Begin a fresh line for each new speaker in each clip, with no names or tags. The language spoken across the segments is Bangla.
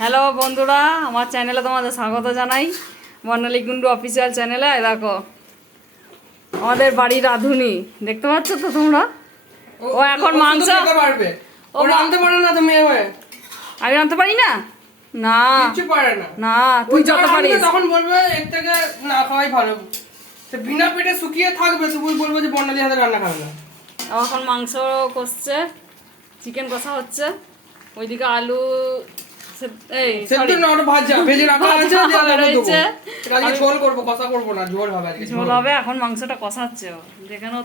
হ্যালো বন্ধুরা আমার চ্যানেলে তোমাদের স্বাগত জানাই। বর্ণালী কুণ্ডু অফিসিয়াল চ্যানেলে দেখো আমাদের বাড়ির রাঁধুনি দেখতে পাচ্ছ তো তোমরা? ও এখন মাংস ও
রাঁধতে পারে না তো মেয়ে হয়ে
আমি রাঁধতে পারি না? না।
পারে না।
না তুই যত পারিস।
তখন বলবে এর থেকে না খাওয়াই ভালো। বিনা পেটে শুকিয়ে থাকবে তবুই বলব যে বর্ণালী হাতে রান্না খাবে না।
এখন মাংস কষছে চিকেন কষা হচ্ছে। ওইদিকে আলু
ঝোল হবে
এখন মাংসটা কষাচ্ছে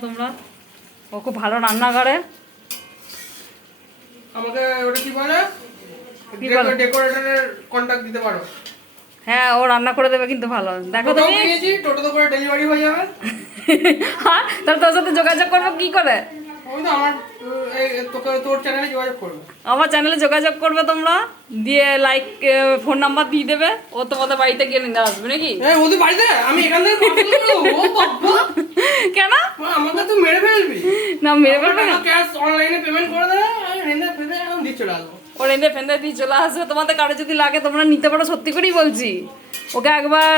তোমরা। ও খুব ভালো রান্না করে।
আমাকে ওটা কি বলে? ডেকোরেটরের কন্টাক্ট দিতে পারো।
হ্যাঁ ও রান্না করে দেবে কিন্তু ভালো। দেখো তুমি।
টোটো করে ডেলিভারি হয়ে যাবে।
হ্যাঁ তাহলে তোর সাথে যোগাযোগ করব কি করে?
ওই তো আমার তোকে তোর চ্যানেলে যোগাযোগ করবে।
আমার চ্যানেলে যোগাযোগ করবে তোমরা দিয়ে লাইক ফোন নাম্বার দিয়ে দেবে ও তোমাদের বাড়িতে গিয়ে নিতে আসবে নাকি?
হ্যাঁ ওদের বাড়িতে আমি এখান থেকে
কেন?
আমাকে মেরে ফেলবি।
না মেরে ফেলবে না।
ক্যাশ অনলাইনে পেমেন্ট করে দেবে আমি রেন্দে ফেন্দে এখন দিয়ে চলে আসব।
ও রেঁধে ফেঁদে দিয়ে চলে আসবে তোমাদের কারও যদি লাগে তোমরা নিতে পারো সত্যি করেই বলছি। ওকে একবার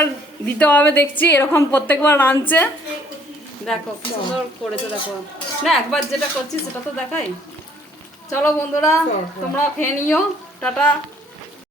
দিতে হবে দেখছি এরকম প্রত্যেকবার রাঁধছে দেখো কি সুন্দর করেছে দেখো। না একবার যেটা করছি সেটা তো দেখাই। চলো বন্ধুরা তোমরা খেয়ে নিও। টাটা।